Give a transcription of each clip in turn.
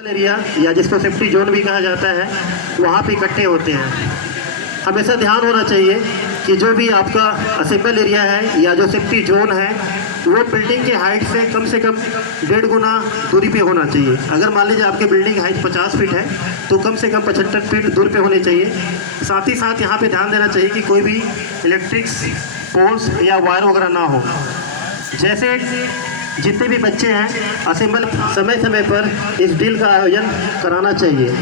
Area या जिसको safety zone भी कहा जाता है, वहाँ पे इकट्ठे होते हैं। हमेशा ध्यान होना चाहिए कि जो भी आपका असेंबल एरिया है या जो सेफ्टी जोन है वो बिल्डिंग के हाइट से कम 1.5 गुना दूरी पे होना चाहिए। अगर मान लीजिए आपकी बिल्डिंग हाइट 50 फीट है तो कम से कम 75 फीट दूर पे होने चाहिए। साथ ही साथ यहाँ पे ध्यान देना चाहिए कि कोई भी इलेक्ट्रिक्स पोल्स या वायर वगैरह ना हो। जैसे जितने भी बच्चे हैं असेंबल समय समय पर इस ड्रिल का आयोजन कराना चाहिए।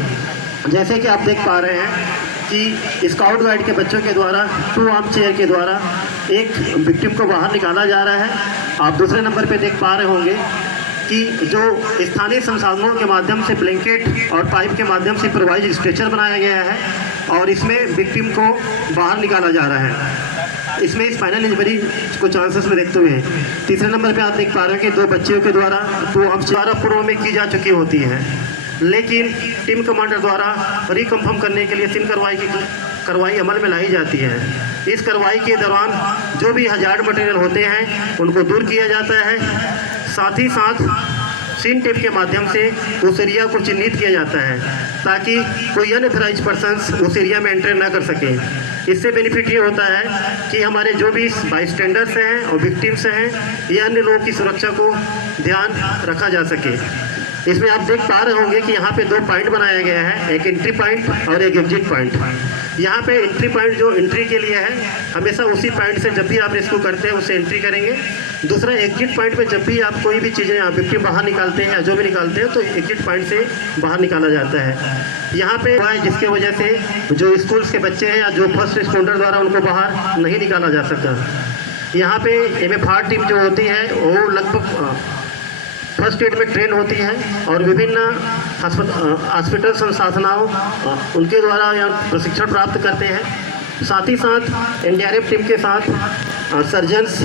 जैसे कि आप देख पा रहे हैं कि स्काउट गाइड के बच्चों के द्वारा 2 आर्म चेयर के द्वारा एक विक्टिम को बाहर निकाला जा रहा है। आप दूसरे नंबर पे देख पा रहे होंगे कि जो स्थानीय संसाधनों के माध्यम से ब्लैंकेट और पाइप के माध्यम से इम्प्रोवाइज स्ट्रेचर बनाया गया है और इसमें विक्टिम को बाहर निकाला जा रहा है। इसमें स्पाइनल इंजरी को चांसेस में देखते हुए तीसरे नंबर पे आप देख पा रहे हैं कि 2 बच्चियों के द्वारा पूर्व में की जा चुकी होती है, लेकिन टीम कमांडर द्वारा रिकन्फर्म करने के लिए 3 कार्रवाई अमल में लाई जाती है। इस कार्रवाई के दौरान जो भी हजार्ड मटेरियल होते हैं उनको दूर किया जाता है। साथ ही साथ सीन टेप के माध्यम से उस एरिया को चिन्हित किया जाता है ताकि कोई अनऑथराइज्ड पर्सन्स उस एरिया में एंटर ना कर सके। इससे बेनिफिट ये होता है कि हमारे जो भी बाईस्टैंडर्स हैं और विक्टिम्स हैं या अन्य लोगों की सुरक्षा को ध्यान रखा जा सके। इसमें आप देख पा रहे होंगे कि यहाँ पे 2 पॉइंट बनाया गया है, एक एंट्री पॉइंट और एक एग्जिट पॉइंट। यहाँ पे एंट्री पॉइंट जो एंट्री के लिए है, हमेशा उसी पॉइंट से जब भी आप रेस्क्यू करते हैं उससे एंट्री करेंगे। दूसरा एग्जिट पॉइंट पे जब भी आप कोई भी चीज़ें विक्टिम बाहर निकालते हैं या जो भी निकालते हैं तो एग्जिट पॉइंट से बाहर निकाला जाता है। यहाँ पे जिसके वजह से जो स्कूल्स के बच्चे हैं या जो फर्स्ट रिस्पॉन्डर द्वारा उनको बाहर नहीं निकाला जा सका। यहाँ पे MFR टीम जो होती है वो लगभग फर्स्ट एड में ट्रेन होती है और विभिन्न हॉस्पिटल संसाधनों उनके द्वारा यहाँ प्रशिक्षण प्राप्त करते हैं। साथ ही साथ NDRF टीम के साथ सर्जन्स,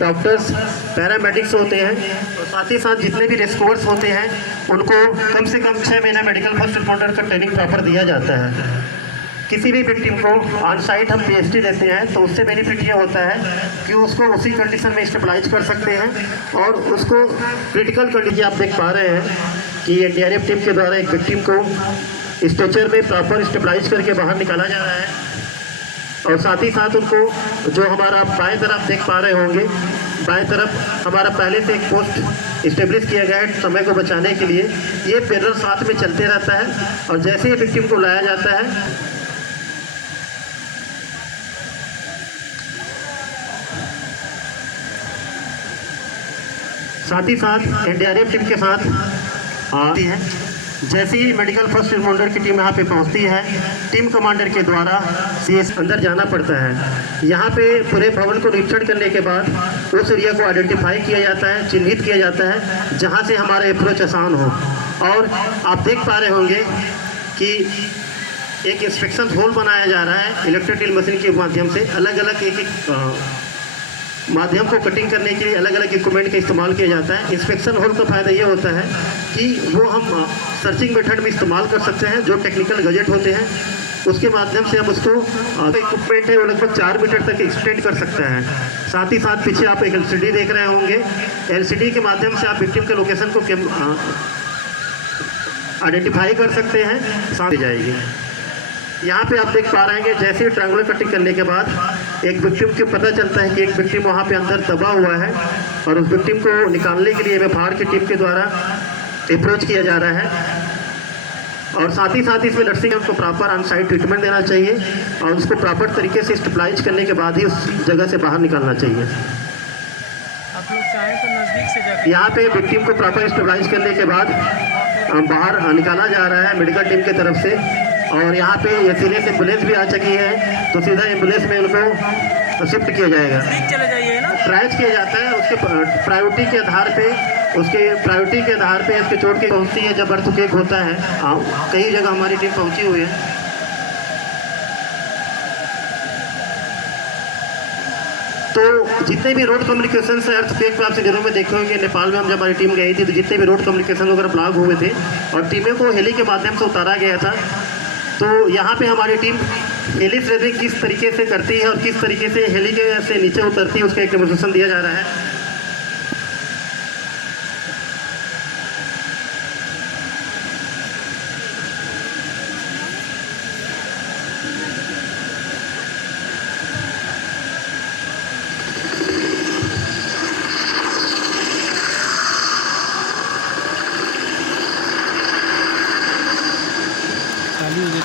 डॉक्टर्स, पैरामेडिक्स होते हैं और साथ ही साथ जितने भी रेस्क्यूअर्स होते हैं उनको कम से कम 6 महीना मेडिकल फर्स्ट रिस्पॉन्डर का ट्रेनिंग प्रॉपर दिया जाता है। किसी भी विक्टिम को ऑन साइट हम PhD देते हैं तो उससे बेनिफिट ये होता है कि उसको उसी कंडीशन में स्टेबलाइज कर सकते हैं और उसको क्रिटिकल कंडीशन आप देख पा रहे हैं कि NDRF टीम के द्वारा एक विक्टिम को स्ट्रेचर में प्रॉपर स्टेबलाइज करके बाहर निकाला जा रहा है। और साथ ही साथ उनको जो हमारा बाएं तरफ देख पा रहे होंगे, बाएं तरफ हमारा पहले से एक पोस्ट इस्टेब्लिश किया गया है समय को बचाने के लिए। ये पैदल साथ में चलते रहता है और जैसे ही विक्टिम को लाया जाता है साथ ही साथ NDRF टीम के साथ आती है। जैसे ही मेडिकल फर्स्ट रिस्पॉन्डर की टीम यहाँ पे पहुँचती है, टीम कमांडर के द्वारा CS अंदर जाना पड़ता है। यहाँ पे पूरे भवन को निरीक्षण करने के बाद उस एरिया को आइडेंटिफाई किया जाता है, चिन्हित किया जाता है जहाँ से हमारा अप्रोच आसान हो। और आप देख पा रहे होंगे कि एक इंस्पेक्शन होल बनाया जा रहा है इलेक्ट्रिक ड्रिल मशीन के माध्यम से। अलग अलग एक माध्यम को कटिंग करने के लिए अलग अलग इक्विपमेंट का इस्तेमाल किया जाता है। इंस्पेक्शन होल का फ़ायदा ये होता है कि वो हम सर्चिंग मेथड में इस्तेमाल कर सकते हैं। जो टेक्निकल गैजेट होते हैं उसके माध्यम से हम उसको इक्विपमेंट है वो लगभग 4 मीटर तक एक्सटेंड कर सकता है। साथ ही साथ पीछे आप एक LCD देख रहे होंगे। LCD के माध्यम से आप विक्टिम के लोकेशन को आइडेंटिफाई कर सकते हैं, साथ ही जाएगी। यहाँ पे आप देख पा रहे हैं जैसे ही ट्रायंगुलर कटिंग करने के बाद एक विक्टिम को पता चलता है कि एक विक्टिम वहाँ पे अंदर दबा हुआ है और उस विक्टिम को निकालने के लिए MFR की टीम के द्वारा अप्रोच किया जा रहा है। और साथ ही साथ इसमें नर्सिंग उनको प्रॉपर ऑन साइट ट्रीटमेंट देना चाहिए और उसको प्रॉपर तरीके से स्टेबलाइज करने के बाद ही उस जगह से बाहर निकालना चाहिए। आप लोग चाहें तो नज़दीक से जाकर यहाँ पे विक्टिम को प्रॉपर स्टेबलाइज करने के बाद बाहर निकाला जा रहा है मेडिकल टीम की तरफ से। और यहाँ पे ये सीनियर एम्बुलेंस भी आ चुकी है तो सीधा एम्बुलेंस में उनको शिफ्ट किया जाएगा, चले जाइए ना, ट्रांच किया जाता है। उसके प्रायोरिटी के आधार पे उसके चोट के पहुँचती है जब अर्थक्वेक होता है। कई जगह हमारी टीम पहुँची हुई है। तो जितने भी रोड कम्युनिकेशन से अर्थक्वेक पे आप सिनेरियो में देखे होंगे, नेपाल में हम जब हमारी टीम गई थी तो जितने भी रोड कम्युनिकेशन वगैरह ब्लॉक हुए थे और टीमें को हेली के माध्यम से उतारा गया था। तो यहाँ पे हमारी टीम हेली ट्रेनिंग किस तरीके से करती है और किस तरीके से हेली के से नीचे उतरती है उसका एक डेमोन्स्ट्रेशन दिया जा रहा है।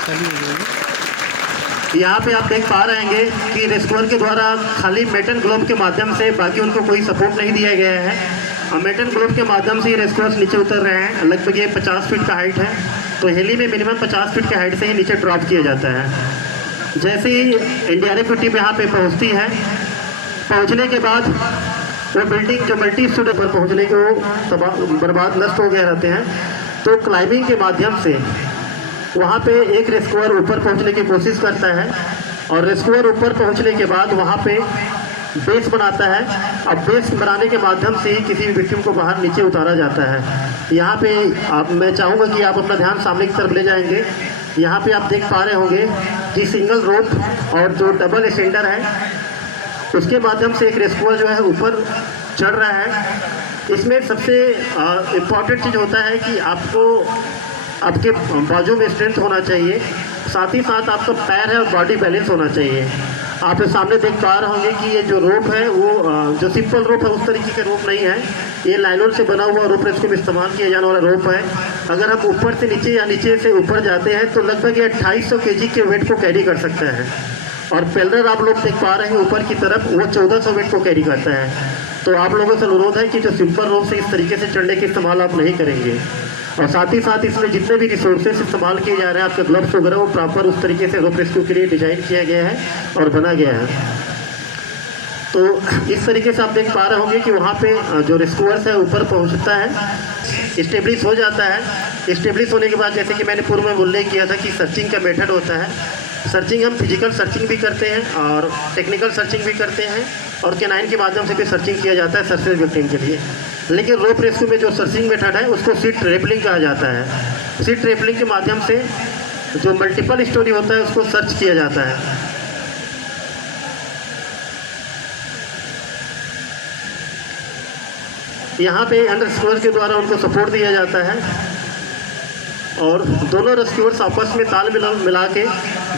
चालू हो जाएगी। यहाँ पे आप देख पा रहे हैं कि रेस्क्यूअर के द्वारा खाली मेटल ग्लोब के माध्यम से, बाकी उनको कोई सपोर्ट नहीं दिया गया है, और मेटल ग्लोब के माध्यम से ही रेस्क्यूअर्स नीचे उतर रहे हैं। लगभग ये 50 फीट का हाइट है, तो हेली में मिनिमम 50 फीट की हाइट से ही नीचे ड्रॉप किया जाता है। जैसे ही एनडीआरएफ की टीम यहाँ पे पहुँचती है, पहुँचने के बाद वो बिल्डिंग जो मल्टी स्टोरी पर पहुँचने के वो बर्बाद नष्ट हो गए रहते हैं, तो क्लाइंबिंग के माध्यम से वहाँ पे एक रेस्क्यूअर ऊपर पहुँचने की कोशिश करता है, और रेस्क्यूअर ऊपर पहुँचने के बाद वहाँ पे बेस बनाता है। अब बेस बनाने के माध्यम से ही किसी भी विक्टिम को बाहर नीचे उतारा जाता है। यहाँ पे मैं चाहूँगा कि आप अपना ध्यान सामने की तरफ ले जाएंगे। यहाँ पे आप देख पा रहे होंगे कि सिंगल रोप और जो डबल एक्सटेंडर है, उसके माध्यम से एक रेस्क्यूअर जो है ऊपर चढ़ रहा है। इसमें सबसे इम्पॉर्टेंट चीज़ होता है कि आपको आपके बाजू में स्ट्रेंथ होना चाहिए, साथ ही साथ आपका पैर है और बॉडी बैलेंस होना चाहिए। आप सामने देख पा रहे होंगे कि ये जो रोप है वो जो सिंपल रोप है उस तरीके का रोप नहीं है, ये लाइनोन से बना हुआ रोप रेस्क्यू में इस्तेमाल किया जाने वाला रोप है। अगर हम ऊपर से नीचे या नीचे से ऊपर जाते हैं तो लगभग ये 2800 kg के वेट को कैरी कर सकता है, और पेलर आप लोग देख पा रहे हैं ऊपर की तरफ, वो 1400 वेट को कैरी करता है। तो आप लोगों से अनुरोध है कि जो सिंपल रोप से इस तरीके से चढ़ने के इस्तेमाल आप नहीं करेंगे, और साथ ही साथ इसमें जितने भी रिसोर्सेस इस्तेमाल किए जा रहे हैं, आपके ग्लव्स वगैरह, वो प्रॉपर उस तरीके से रोप रेस्क्यू के लिए डिजाइन किया गया है और बना गया है। तो इस तरीके से आप देख पा रहे होंगे कि वहाँ पे जो रेस्क्यूअर्स है ऊपर पहुँचता है, इस्टेब्लिश हो जाता है। इस्टेब्लिश होने के बाद जैसे कि मैंने पूर्व में उल्लेख किया था कि सर्चिंग का मेथड होता है। सर्चिंग हम फिजिकल सर्चिंग भी करते हैं और टेक्निकल सर्चिंग भी करते हैं, और कैनाइन के माध्यम से भी सर्चिंग किया जाता है सर्चिंग विक्टिम के लिए। लेकिन रोप रेस्क्यू में जो सर्चिंग मेथड है उसको सीट ट्रेपलिंग कहा जाता है। सीट ट्रेपलिंग के माध्यम से जो मल्टीपल स्टोरी होता है उसको सर्च किया जाता है। यहाँ पे अंडर रेस्क्यूअर के द्वारा उनको सपोर्ट दिया जाता है, और दोनों रेस्क्यूअर्स आपस में ताल मिला के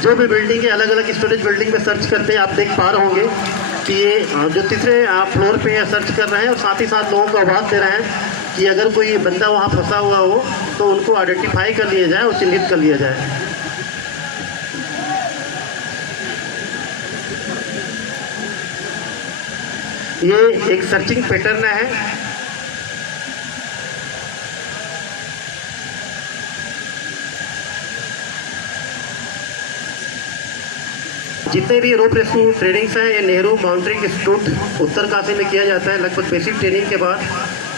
जो भी बिल्डिंग के अलग अलग स्टोरेज बिल्डिंग में सर्च करते हैं। आप देख पा रहे होंगे कि ये जो तीसरे फ्लोर पे सर्च कर रहे हैं, और साथ ही साथ लोगों को आवाज़ दे रहे हैं कि अगर कोई बंदा वहाँ फंसा हुआ हो तो उनको आइडेंटिफाई कर लिया जाए और चिन्हित कर लिया जाए। ये एक सर्चिंग पैटर्न है। जितने भी रोप रेस्क्यू ट्रेनिंग्स हैं, ये नेहरू माउंटेनिंग इंस्टीट्यूट उत्तरकाशी में किया जाता है। लगभग बेसिक ट्रेनिंग के बाद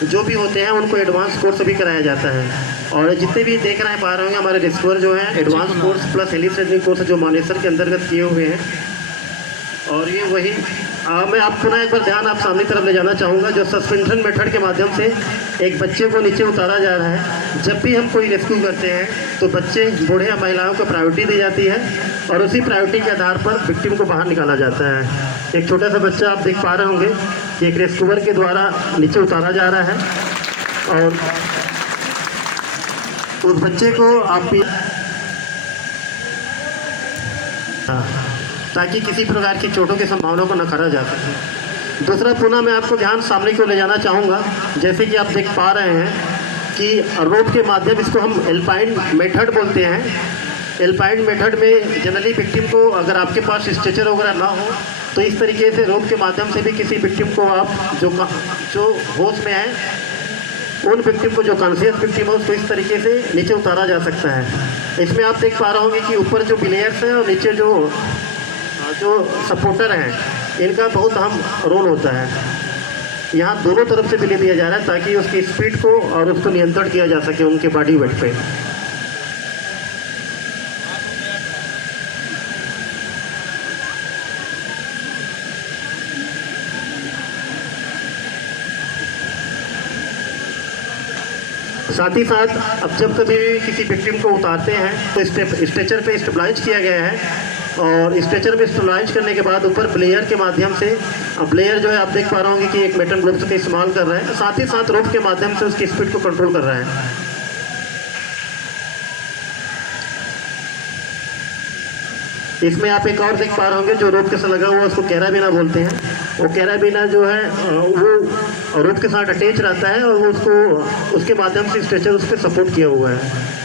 जो भी होते हैं उनको एडवांस कोर्स भी कराया जाता है। और जितने भी देख रहे हैं पा रहे होंगे हमारे रेस्क्यूअर जो हैं advance course plus heli training course जो मानेसर के अंतर्गत किए हुए हैं। और ये वही मैं आप पुनः एक बार ध्यान आप सामने तरफ ले जाना चाहूँगा, जो सस्पेंशन मेथड के माध्यम से एक बच्चे को नीचे उतारा जा रहा है। जब भी हम कोई रेस्क्यू करते हैं तो बच्चे, बूढ़े या महिलाओं को प्रायोरिटी दी जाती है, और उसी प्रायोरिटी के आधार पर विक्टिम को बाहर निकाला जाता है। एक छोटा सा बच्चा आप देख पा रहे होंगे कि एक रेस्क्यूअर के द्वारा नीचे उतारा जा रहा है, और उस बच्चे को आप भी ताकि किसी प्रकार की चोटों की संभावना को नकारा जा सके। दूसरा, पुनः मैं आपको ध्यान सामने को ले जाना चाहूँगा, जैसे कि आप देख पा रहे हैं कि रोप के माध्यम, इसको हम एल्पाइन मेथड बोलते हैं। एल्पाइन मेथड में जनरली विक्टिम को, अगर आपके पास स्ट्रेचर वगैरह ना हो तो इस तरीके से रोप के माध्यम से भी किसी विक्टिम को आप जो होश में है, उन विक्टिम को, जो कॉन्शियस विक्टिम है, उसको इस तरीके से नीचे उतारा जा सकता है। इसमें आप देख पा रहे होंगे कि ऊपर जो बिलेयर्स हैं और नीचे जो सपोर्टर हैं, इनका बहुत अहम रोल होता है। यहाँ दोनों तरफ से बिले दिया जा रहा है ताकि उसकी स्पीड को और उसको नियंत्रण किया जा सके उनके बॉडी वेट पे। साथ ही साथ अब जब कभी किसी विक्टिम को उतारते हैं तो स्ट्रेचर पे स्टेबलाइज किया गया है, और स्ट्रेचर में स्टेबलाइज करने के बाद ऊपर ब्लेयर के माध्यम से, ब्लेयर जो है आप देख पा रहे होंगे कि एक मेटल ग्लोब्स का इस्तेमाल कर रहा है, साथ ही साथ रोप के माध्यम से उसकी स्पीड को कंट्रोल कर रहा है। इसमें आप एक और देख पा रहे होंगे जो रोप के साथ लगा हुआ, उसको कैराबिना बोलते हैं। वो कैराबिना जो है वो रोप के साथ अटैच रहता है, और वो उसको उसके माध्यम से स्ट्रेचर उस पर सपोर्ट किया हुआ है।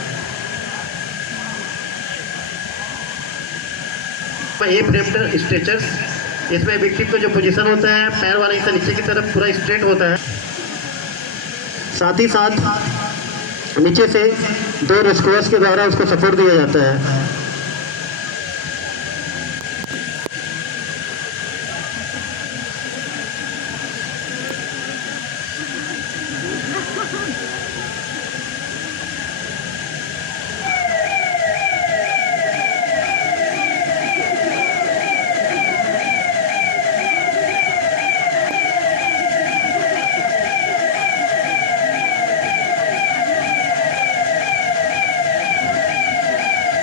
में ए फ्रेम स्ट्रेचर्स। इसमें विक्टिम का जो पोजीशन होता है पैर वाले से नीचे की तरफ पूरा स्ट्रेट होता है। साथ ही साथ नीचे से 2 रेस्क्यूअर्स के द्वारा उसको सपोर्ट दिया जाता है।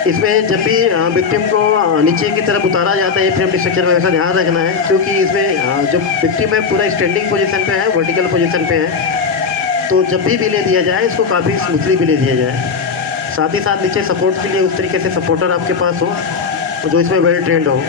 इसमें जब भी विक्टिम को नीचे की तरफ उतारा जाता है फ्रेम स्ट्रक्चर में, ऐसा ध्यान रखना है क्योंकि इसमें जो विक्टिम है पूरा स्टैंडिंग पोजीशन पे है, वर्टिकल पोजीशन पे है, तो जब भी विले दिया जाए इसको काफ़ी स्मूथली विले दिया जाए। साथ ही साथ नीचे सपोर्ट के लिए उस तरीके से सपोर्टर आपके पास हो जो इसमें वेल ट्रेंड हो।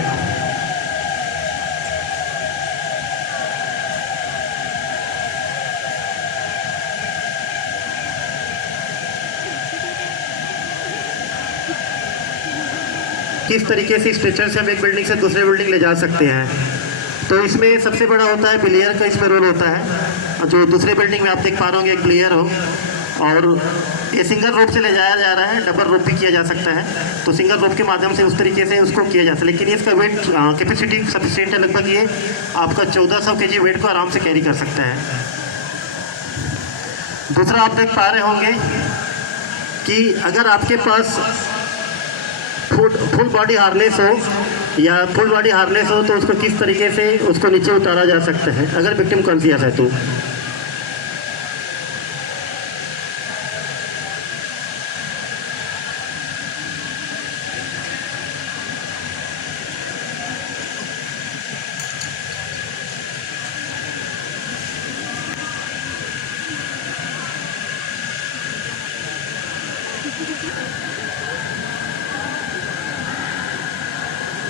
किस तरीके से स्ट्रेचर से हम एक बिल्डिंग से दूसरे बिल्डिंग ले जा सकते हैं, तो इसमें सबसे बड़ा होता है प्लेयर का इसमें रोल होता है। जो दूसरे बिल्डिंग में आप देख पा रहे होंगे एक प्लेयर हो और ये सिंगल रोप से ले जाया जा रहा है, डबल रोप भी किया जा सकता है, तो सिंगल रोप के माध्यम से उस तरीके से उसको किया जा सकता है। लेकिन इसका वेट कैपेसिटी सफिशिएंट है, लगभग ये आपका 1400 kg वेट को आराम से कैरी कर सकता है। दूसरा आप देख पा रहे होंगे कि अगर आपके पास फुल बॉडी हार्नेस हो या फुल बॉडी हार्नेस हो तो उसको किस तरीके से उसको नीचे उतारा जा सकता है अगर विक्टिम कॉन्शियस है तो।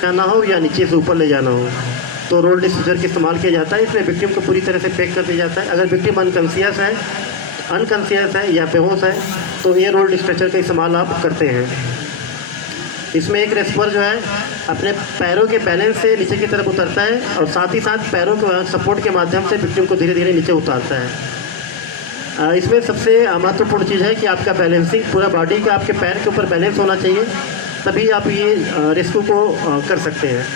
जाना हो या नीचे से ऊपर ले जाना हो तो रोल डिस्ट्रेचर का इस्तेमाल किया जाता है। इसमें विक्टिम को पूरी तरह से पैक कर दिया जाता है। अगर विक्टिम अनकॉन्शियस है या बेहोश है तो ये रोल डिस्ट्रेचर का इस्तेमाल आप करते हैं। इसमें एक रेस्क्यूअर जो है अपने पैरों के बैलेंस से नीचे की तरफ उतरता है और साथ ही साथ पैरों के सपोर्ट के माध्यम से विक्टिम को धीरे धीरे नीचे उतारता है। इसमें सबसे महत्वपूर्ण चीज़ है कि आपका बैलेंसिंग पूरा बॉडी का आपके पैर के ऊपर बैलेंस होना चाहिए, तभी आप ये रेस्क्यू को कर सकते हैं।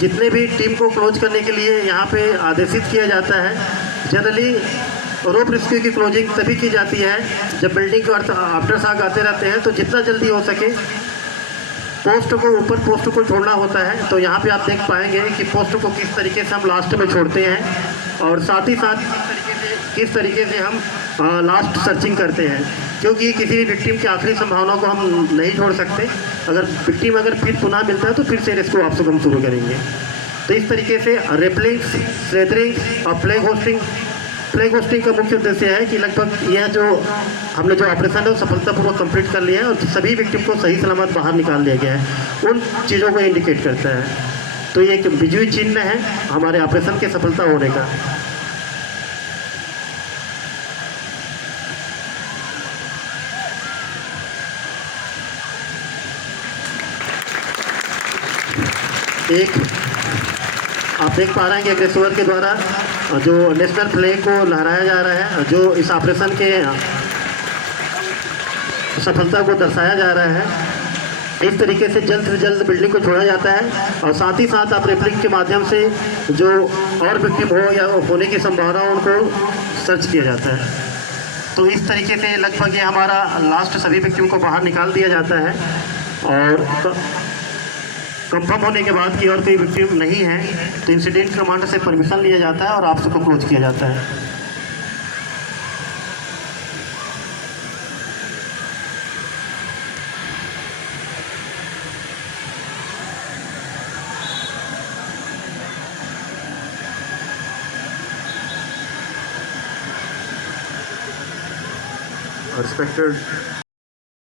जितने भी टीम को क्लोज करने के लिए यहाँ पे आदेशित किया जाता है, जनरली रोप रेस्क्यू की क्लोजिंग तभी की जाती है जब बिल्डिंग को आफ्टर शॉक आते रहते हैं, तो जितना जल्दी हो सके पोस्ट को छोड़ना होता है। तो यहाँ पे आप देख पाएंगे कि पोस्ट को किस तरीके से हम लास्ट में छोड़ते हैं और साथ ही साथ किस तरीके से हम लास्ट सर्चिंग करते हैं, क्योंकि किसी भी विक्टिम की आखिरी संभावनाओं को हम नहीं छोड़ सकते। अगर विक्टिम फिर पुनः मिलता है तो फिर से रेस्क्यू आपसे हम शुरू करेंगे। तो इस तरीके से रेपलिंग, स्लेथरिंग और फ्लैग होस्टिंग का मुख्य उद्देश्य है कि लगभग यह जो हमने जो ऑपरेशन है वो सफलतापूर्वक कंप्लीट कर लिया है और सभी विक्टिम को सही सलामत बाहर निकाल दिया गया है, उन चीज़ों को इंडिकेट करता है। तो ये एक विजयी चिन्ह है हमारे ऑपरेशन के सफलता होने का। एक आप देख पा रहे हैं कि अग्रेसर के द्वारा जो नेशनल फ्लैग को लहराया जा रहा है, जो इस ऑपरेशन के सफलता को दर्शाया जा रहा है। इस तरीके से जल्द बिल्डिंग को छोड़ा जाता है और साथ ही साथ आप रेपलिंग के माध्यम से जो और विक्टिम हो या होने की संभावना हो उनको सर्च किया जाता है। तो इस तरीके से लगभग ये हमारा लास्ट सभी विक्टिम को बाहर निकाल दिया जाता है और कंफर्म होने के बाद कि और कोई विक्टिम नहीं है तो इंसिडेंट कमांडर से परमिशन लिया जाता है और आप सबको क्लोज किया जाता है। respected